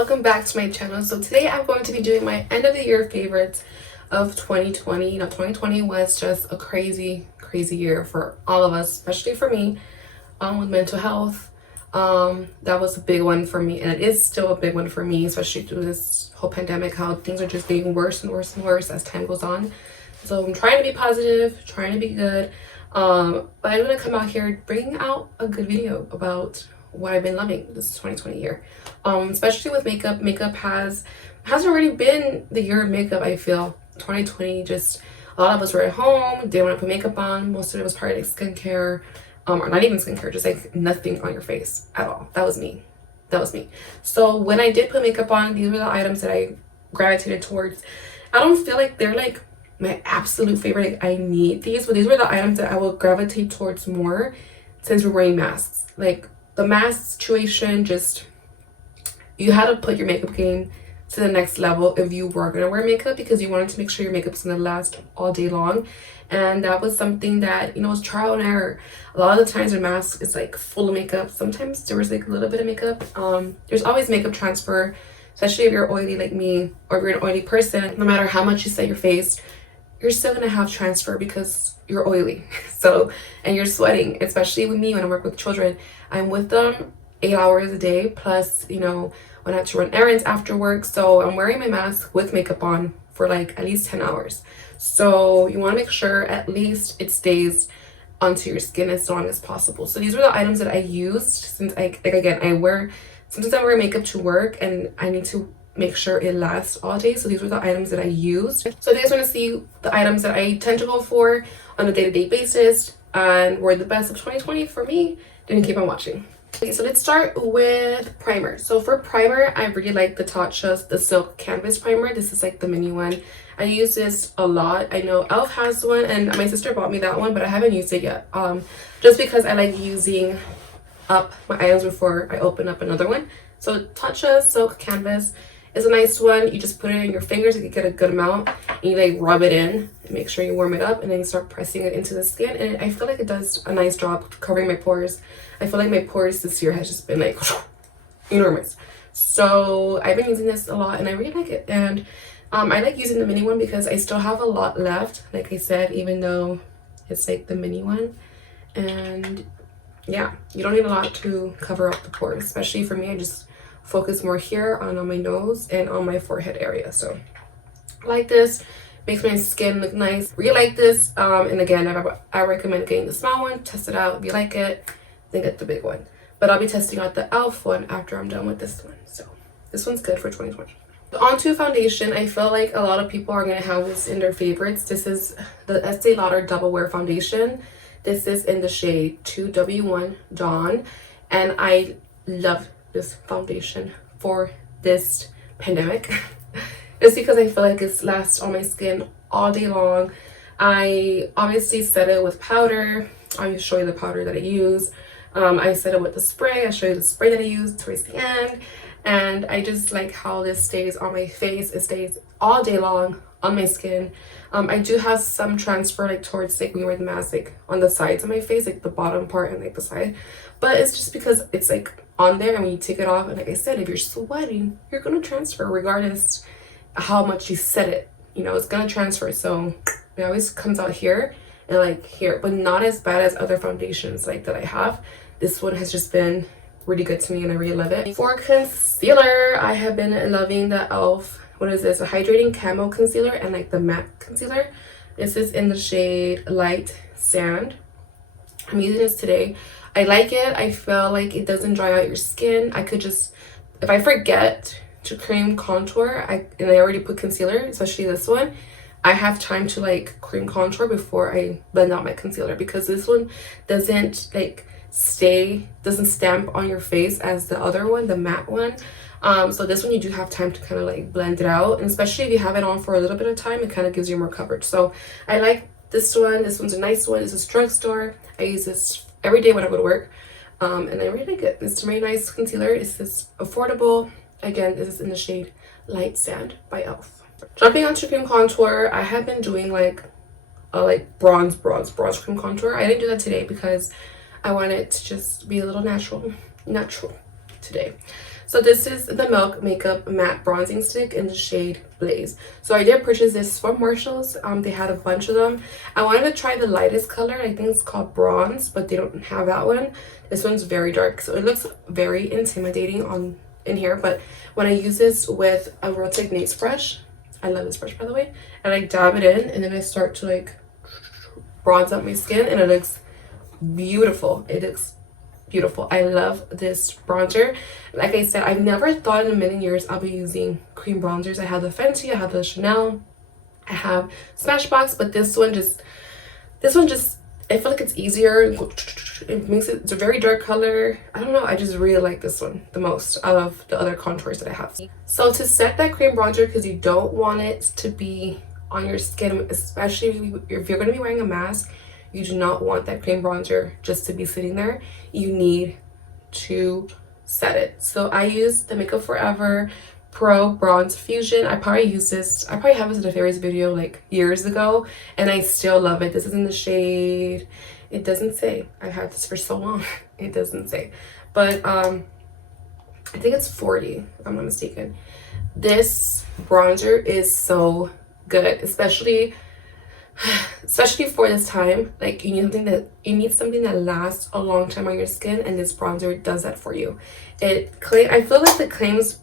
welcome back to my channel. So today I'm going to be doing my end of the year favorites of 2020. 2020 was just a crazy year for all of us, especially for me, with mental health. That was a big one for me, and it is still a big one for me, especially through this whole pandemic, how things are just getting worse and worse and worse as time goes on. So I'm trying to be positive, trying to be good, but I'm gonna come out here bringing out a good video about what I've been loving this 2020 year. Especially with makeup. Makeup has already been the year of makeup. I feel 2020, just a lot of us were at home, didn't want to put makeup on. Most of it was probably like skincare, or not even skincare, just like nothing on your face at all. That was me. So when I did put makeup on, these were the items that I gravitated towards. I don't feel like they're like my absolute favorite, like I need these, but these were the items that I will gravitate towards more since we're wearing masks. Like the mask situation, just you had to put your makeup game to the next level if you were gonna wear makeup, because you wanted to make sure your makeup's gonna last all day long. And that was something that, you know, was trial and error. A lot of the times your mask is like full of makeup. Sometimes there was like a little bit of makeup. There's always makeup transfer, especially if you're oily like me, or if you're an oily person. No matter how much you set your face, you're still gonna have transfer because you're oily. So, and you're sweating, especially with me when I work with children. I'm with them 8 hours a day, plus, you know, when I have to run errands after work. So I'm wearing my mask with makeup on for like at least 10 hours. So you want to make sure at least it stays onto your skin as long as possible. So these were the items that I used, since sometimes I wear makeup to work and I need to make sure it lasts all day. So these were the items that I used. So if you guys want to see the items that I tend to go for on a day-to-day basis and were the best of 2020 for me, then keep on watching. Okay, so let's start with primer. So for primer, I really like the Tatcha, the Silk Canvas Primer. This is like the mini one. I use this a lot. I know e.l.f. has one, and my sister bought me that one, but I haven't used it yet. Just because I like using up my items before I open up another one. So Tatcha Silk Canvas is a nice one. You just put it in your fingers, you can get a good amount, and you like rub it in and make sure you warm it up, and then you start pressing it into the skin, and I feel like it does a nice job covering my pores. I feel like my pores this year has just been like enormous. So I've been using this a lot and I really like it. And I like using the mini one because I still have a lot left, like I said, even though it's like the mini one. And yeah, you don't need a lot to cover up the pores, especially for me. I just focus more here on my nose and on my forehead area. So I like this. Makes my skin look nice. Really like this. And again, I recommend getting the small one. Test it out. If you like it, then get the big one. But I'll be testing out the e.l.f. one after I'm done with this one. So this one's good for 2020. Onto foundation, I feel like a lot of people are gonna have this in their favorites. This is the Estee Lauder Double Wear Foundation. This is in the shade 2W1 Dawn, and I love this foundation for this pandemic. It's because I feel like it lasts on my skin all day long. I obviously set it with powder. I'll show you the powder that I use. I set it with the spray. I'll show you the spray that I use towards the end. And I just like how this stays on my face. It stays all day long on my skin. I do have some transfer like towards like when you wear the mask, like on the sides of my face, like the bottom part and like the side. But it's just because it's like on there, and when you take it off, and like I said, if you're sweating, you're gonna transfer regardless how much you set it. You know, it's gonna transfer. So it always comes out here and like here, but not as bad as other foundations like that I have. This one has just been really good to me and I really love it. For concealer, I have been loving the e.l.f. What is this? A hydrating camo concealer and like the matte concealer. This is in the shade Light Sand. I'm using this today. I like it. I feel like it doesn't dry out your skin. I could just, if I forget to cream contour, and I already put concealer, especially this one, I have time to like cream contour before I blend out my concealer, because this one doesn't like doesn't stamp on your face as the other one, the matte one. So this one you do have time to kind of like blend it out, and especially if you have it on for a little bit of time, it kind of gives you more coverage. So I like this one. This one's a nice one. This is drugstore. I use this every day when I go to work, and I really like it. It's a very nice concealer. It's this affordable. Again, this is in the shade Light Sand by e.l.f. Jumping onto cream contour, I have been doing like a bronze cream contour. I didn't do that today because I wanted to just be a little natural today. So this is the Milk Makeup Matte Bronzing Stick in the shade Blaze. So I did purchase this from Marshalls. They had a bunch of them. I wanted to try the lightest color. I think it's called Bronze, but they don't have that one. This one's very dark, so it looks very intimidating on in here. But when I use this with a Real Techniques brush, I love this brush by the way, and I dab it in, and then I start to like bronze up my skin, and it looks beautiful. It looks beautiful. I love this bronzer. Like I said, I've never thought in a million years I'll be using cream bronzers. I have the Fenty, I have the Chanel, I have Smashbox, but this one just I feel like it's easier. It makes it's a very dark color. I don't know, I just really like this one the most out of the other contours that I have. So to set that cream bronzer, because you don't want it to be on your skin, especially if you're going to be wearing a mask, you do not want that cream bronzer just to be sitting there. You need to set it. So I use the Makeup Forever Pro Bronze Fusion. I probably have this in a favorites video like years ago, and I still love it. This is in the shade, it doesn't say. I've had this for so long. It doesn't say. But I think it's 40, if I'm not mistaken. This bronzer is so good, especially for this time. Like you need something that lasts a long time on your skin, and this bronzer does that for you. I feel like the claims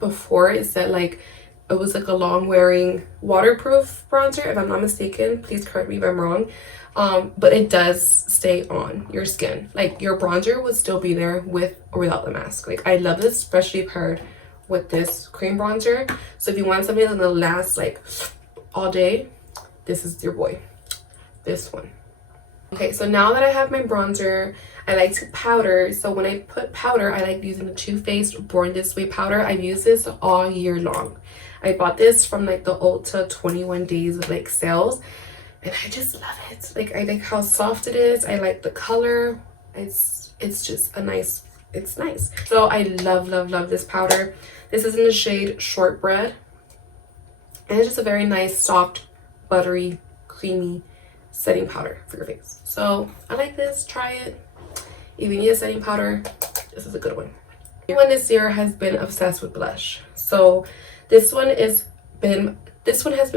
before is that like it was like a long wearing waterproof bronzer, if I'm not mistaken. Please correct me if I'm wrong. But it does stay on your skin. Like your bronzer would still be there with or without the mask. Like I love this, especially paired with this cream bronzer. So if you want something that's gonna last like all day, this is your boy, this one. Okay, so now that I have my bronzer, I like to powder. So when I put powder, I like using the Too Faced Born This Way powder. I've used this all year long. I bought this from like the Ulta 21 days of like sales, and I just love it. Like I like how soft it is. I like the color. It's just it's nice. So I love this powder. This is in the shade Shortbread, and it's just a very nice soft, buttery, creamy setting powder for your face. So I like this. Try it. If you need a setting powder, this is a good one. Everyone this year has been obsessed with blush. So this one has been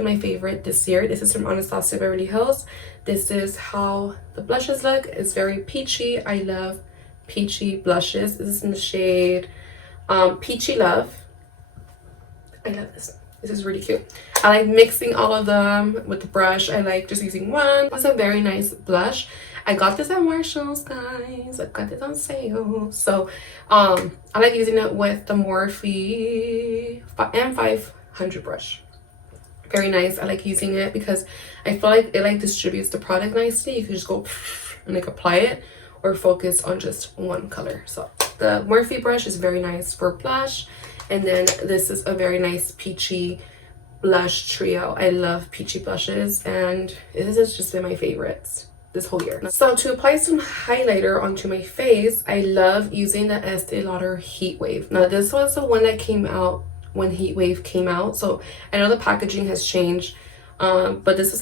my favorite this year. This is from Anastasia Beverly Hills. This is how the blushes look. It's very peachy. I love peachy blushes. This is in the shade Peachy Love. I love this. This is really cute. I like mixing all of them with the brush. I like just using one. It's a very nice blush. I got this at Marshalls, guys. I got this on sale. So I like using it with the Morphe M500 brush. Very nice. I like using it because I feel like it like distributes the product nicely. You can just go and like apply it or focus on just one color. So the Morphe brush is very nice for blush. And then this is a very nice peachy blush trio. I love peachy blushes, and this has just been my favorites this whole year. So to apply some highlighter onto my face, I love using the Estee Lauder Heat Wave. Now this was the one that came out when Heat Wave came out, so I know the packaging has changed, but this is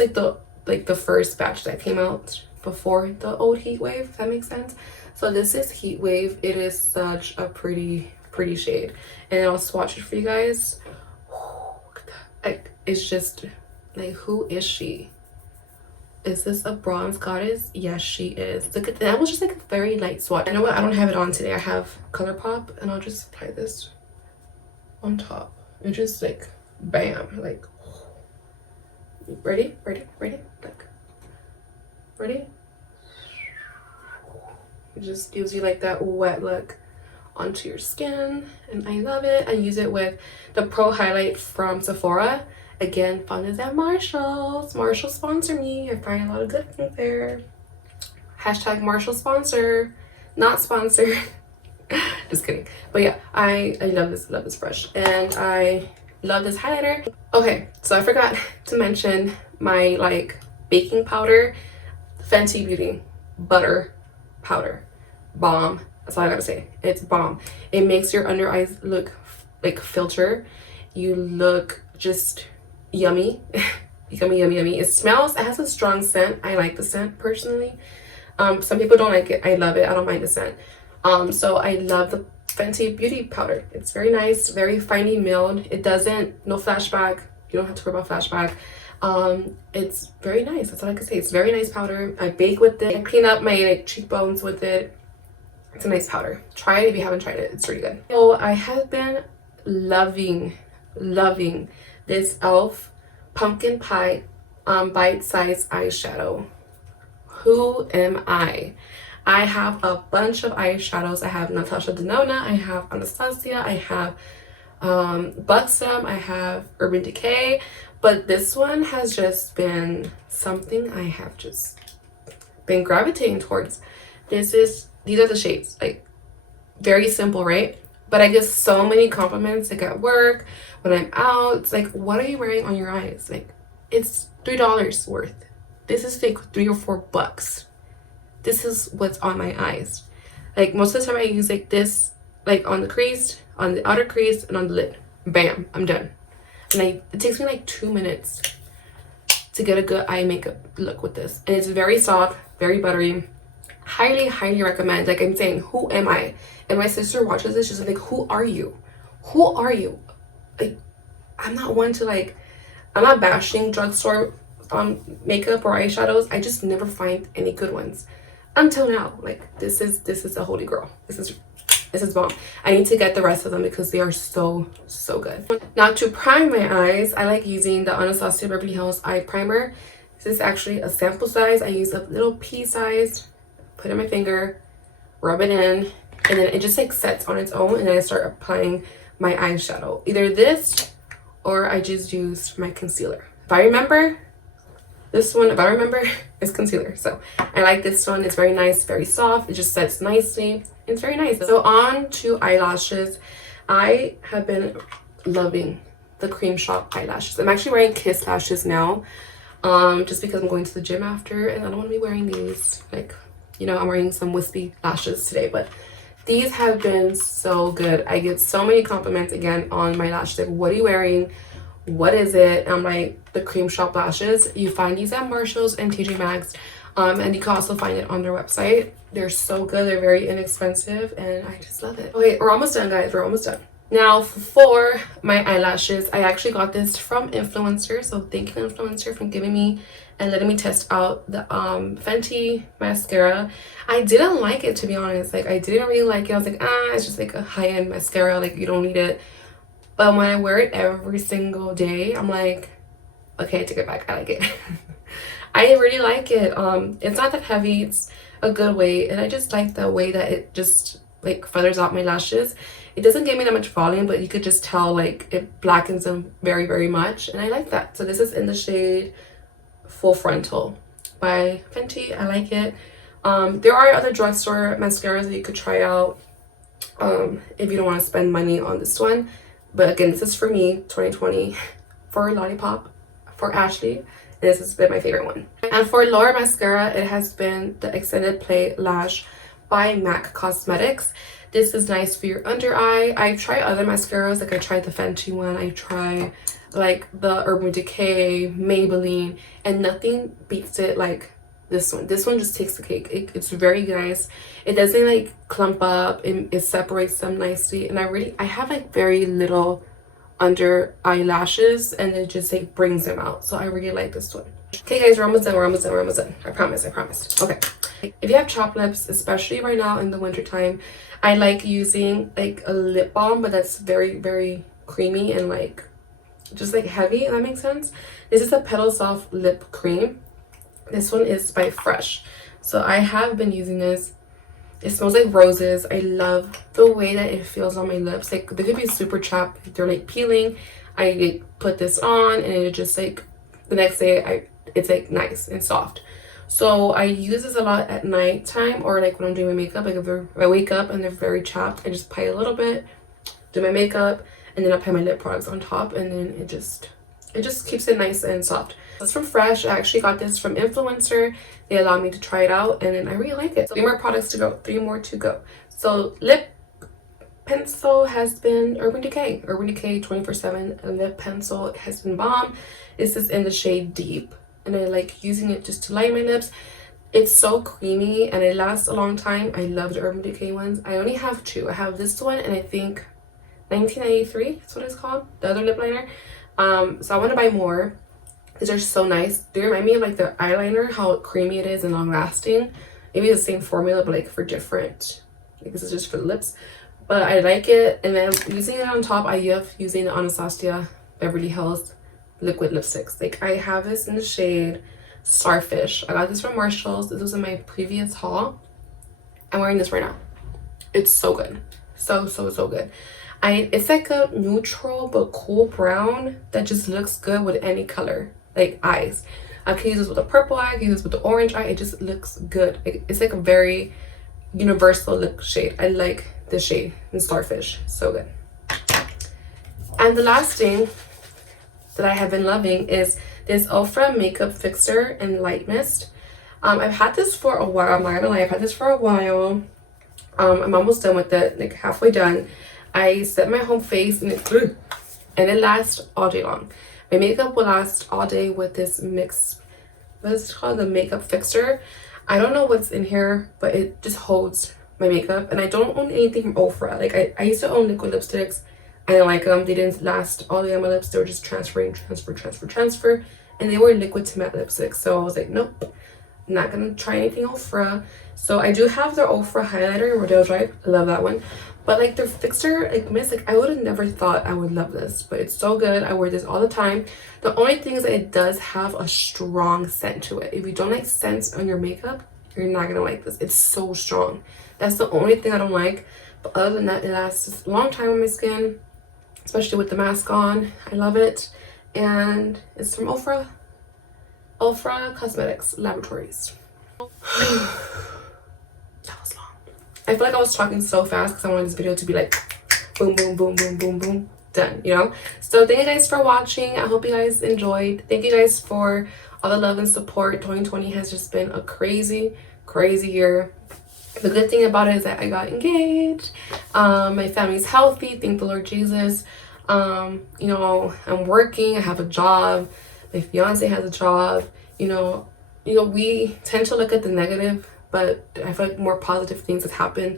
like the first batch that came out before the old Heat Wave, if that makes sense. So this is Heat Wave. It is such a pretty shade, and I'll swatch it for you guys. Look at that. Like, it's just like, who is she? Is this a bronze goddess? Yes, she is. Look at that. Was just like a very light swatch. I know what, I don't have it on today. I have ColourPop, and I'll just apply this on top and just like bam, like ready, like ready. It just gives you like that wet look onto your skin, and I love it. I use it with the Pro Highlight from Sephora. Again, found this at Marshalls. Marshall sponsor me. I find a lot of good things there. Hashtag Marshall sponsor, not sponsor. Just kidding. But yeah, I love this brush, and I love this highlighter. Okay, so I forgot to mention my like baking powder, Fenty Beauty Butter Powder. Bomb. That's all I gotta say. It's bomb. It makes your under eyes look like filter. You look just yummy. yummy. It has a strong scent. I like the scent personally. Some people don't like it. I love it. I don't mind the scent. So I love Fenty Beauty Powder. It's very nice, very finely milled. It doesn't, no flashback. You don't have to worry about flashback. It's very nice. That's all I can say. It's very nice powder. I bake with it. I clean up my like cheekbones with it. It's a nice powder. Try it if you haven't tried it. It's really good. So I have been loving this e.l.f. Pumpkin Pie bite-sized eyeshadow. Who am I? I have a bunch of eyeshadows. I have Natasha Denona, I have Anastasia, I have Buxom, I have Urban Decay, but this one has just been something I have just been gravitating towards. These are the shades, like very simple, right? But I get so many compliments like at work, when I'm out. It's like, what are you wearing on your eyes? Like, it's $3 worth. This is like $3 or $4. This is what's on my eyes. Like most of the time I use like this, like on the crease, on the outer crease, and on the lid. Bam, I'm done. And it takes me like 2 minutes to get a good eye makeup look with this. And it's very soft, very buttery. Highly recommend. Like I'm saying, who am I? And my sister watches this, she's like, who are you? Who are you? Like, I'm not one to like, I'm not bashing drugstore makeup or eyeshadows. I just never find any good ones until now. Like this is a holy grail. This is bomb. I need to get the rest of them because they are so good. Now to prime my eyes, I like using the Anastasia Beverly Hills eye primer. This is actually a sample size. I use a little pea size, put it on my finger, rub it in, and then it just like sets on its own, and then I start applying my eyeshadow. Either this or I just use my concealer. If I remember, this one, is concealer. So I like this one. It's very nice, very soft. It just sets nicely. It's very nice. So on to eyelashes. I have been loving the Cream Shop eyelashes. I'm actually wearing Kiss lashes now, just because I'm going to the gym after, and I don't want to be wearing these. Like, you know, I'm wearing some wispy lashes today, but these have been so good. I get so many compliments again on my lashes. Like, what are you wearing? What is it? And I'm like, the Cream Shop lashes. You find these at Marshalls and TJ Maxx, and you can also find it on their website. They're so good. They're very inexpensive, and I just love it. Okay, we're almost done, guys. We're almost done. Now for my eyelashes, I actually got this from Influencer. So thank you, Influencer, for giving me and letting me test out the Fenty mascara. I didn't like it, to be honest. Like, I didn't really like it. I was like, it's just like a high-end mascara. Like, you don't need it. But when I wear it every single day, I'm like, okay, I take it back. I like it. I really like it. It's not that heavy. It's a good weight, and I just like the way that it just like feathers out my lashes. It doesn't give me that much volume, but you could just tell like it blackens them very much, and I like that. So this is in the shade Full Frontal by Fenty. I like it. There are other drugstore mascaras that you could try out if you don't want to spend money on this one. But again, this is for me, 2020, for Lollipop, for Ashley. And this has been my favorite one. And for lower mascara, it has been the Extended Play Lash by MAC Cosmetics. This is nice for your under eye. I've tried other mascaras, like I tried the Fenty one, I tried like the Urban Decay, Maybelline, and nothing beats it like this one. This one just takes the cake. It's very nice. It doesn't like clump up. It separates them nicely, and I have like very little under eyelashes, and it just like brings them out. So I really like this one. Okay guys, we're almost done. I promise. Okay, if you have chapped lips, especially right now in the winter time, I like using like a lip balm, but that's very creamy and like just like heavy, if that makes sense. This is a Petal Soft Lip Cream. This one is by Fresh. So I have been using this. It smells like roses. I love the way that it feels on my lips. Like, they could be super chapped if they're like peeling. I put this on, and it just like the next day it's like nice and soft. So I use this a lot at night time, or like when I'm doing my makeup. Like if I wake up and they're very chapped, I just apply a little bit, do my makeup, and then apply my lip products on top, and then it just keeps it nice and soft. It's from Fresh. I actually got this from Influencer. They allowed me to try it out, and then I really like it. So 3 more products to go. 3 more to go. So lip pencil has been Urban Decay. Urban Decay 24/7 lip pencil has been bomb. This is in the shade Deep, and I like using it just to line my lips. It's so creamy and it lasts a long time. I love the Urban Decay ones. I only have two. I have this one and I think 1993, that's what it's called, the other lip liner. So I want to buy more. These are so nice. They remind me of like the eyeliner, how creamy it is and long lasting. Maybe the same formula, but like for different. Like this is just for the lips. But I like it. And then using it on top, I love using the Anastasia Beverly Hills liquid lipsticks. Like I have this in the shade Starfish. I got this from Marshalls. This was in my previous haul. I'm wearing this right now. It's so good. So good. It's like a neutral but cool brown that just looks good with any color, like eyes. I can use this with a purple eye, I can use this with the orange eye. It just looks good. It's like a very universal lip shade. I like this shade in Starfish. So good. And the last thing that I have been loving is this Ofra Makeup Fixer in Light Mist. I've had this for a while. I'm not gonna lie, I've had this for a while. I'm almost done with it, like halfway done. I set my home face and it lasts all day long. My makeup will last all day with this mix. What is it called? The Makeup Fixer. I don't know what's in here, but it just holds my makeup. And I don't own anything from Ofra. Like I used to own liquid lipsticks. I didn't like them. They didn't last all day on my lips. They were just transfer. And they were liquid to matte lipsticks. So I was like, nope, I'm not gonna try anything Ofra. So I do have their Ofra highlighter, Rodeo Drive. I love that one. But like their fixer, like mist, like I would have never thought I would love this, but it's so good. I wear this all the time. The only thing is that it does have a strong scent to it. If you don't like scents on your makeup, you're not gonna like this. It's so strong. That's the only thing I don't like. But other than that, it lasts a long time on my skin, especially with the mask on. I love it. And it's from Ofra Cosmetics Laboratories. I feel like I was talking so fast because I wanted this video to be like boom, boom, boom, boom, boom, boom, done, you know? So thank you guys for watching. I hope you guys enjoyed. Thank you guys for all the love and support. 2020 has just been a crazy year. The good thing about it is that I got engaged. My family's healthy, thank the Lord Jesus. You know, I'm working, I have a job. My fiance has a job. You know, we tend to look at the negative, but I feel like more positive things have happened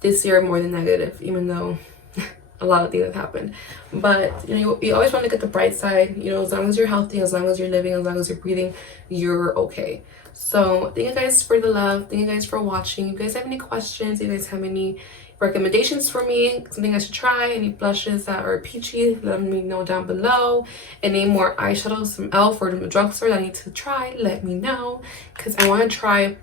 this year more than negative, even though a lot of things have happened. But you always want to look at the bright side. You know, as long as you're healthy, as long as you're living, as long as you're breathing, you're okay. So thank you guys for the love. Thank you guys for watching. If you guys have any questions, if you guys have any recommendations for me, something I should try, any blushes that are peachy, let me know down below. Any more eyeshadows from e.l.f. or from the drugstore that I need to try, let me know, because I want to try,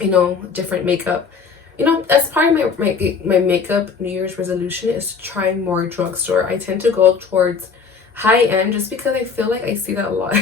you know, different makeup. You know, that's part of my makeup New Year's resolution is to try more drugstore. I tend to go towards high end just because I feel like I see that a lot.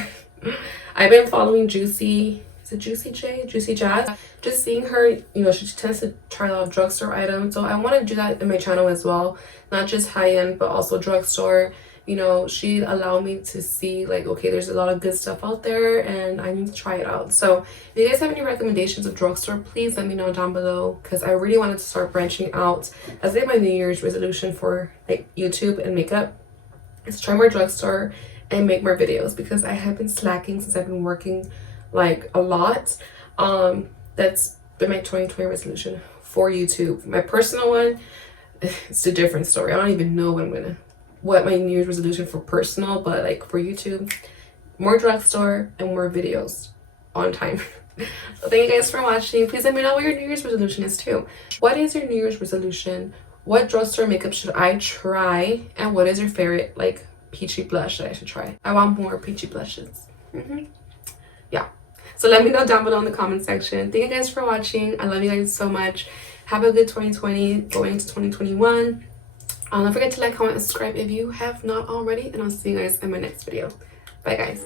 I've been following Juicy Jazz. Just seeing her, you know, she tends to try a lot of drugstore items. So I want to do that in my channel as well. Not just high end, but also drugstore. You know, she allowed me to see like, okay, there's a lot of good stuff out there and I need to try it out. So if you guys have any recommendations of drugstore, please let me know down below, because I really wanted to start branching out. That's like my New Year's resolution for like YouTube and makeup, is try more drugstore and make more videos, because I have been slacking since I've been working like a lot. That's been my 2020 resolution for YouTube. My personal one, it's a different story. I don't even know what my New Year's resolution for personal, but like for YouTube, more drugstore and more videos on time. So thank you guys for watching. Please let me know what your New Year's resolution is too. What is your New Year's resolution? What drugstore makeup should I try? And what is your favorite like peachy blush that I should try? I want more peachy blushes. Yeah. So let me know down below in the comment section. Thank you guys for watching. I love you guys so much. Have a good 2020 going into 2021. Don't forget to like, comment, and subscribe if you have not already. And I'll see you guys in my next video. Bye guys.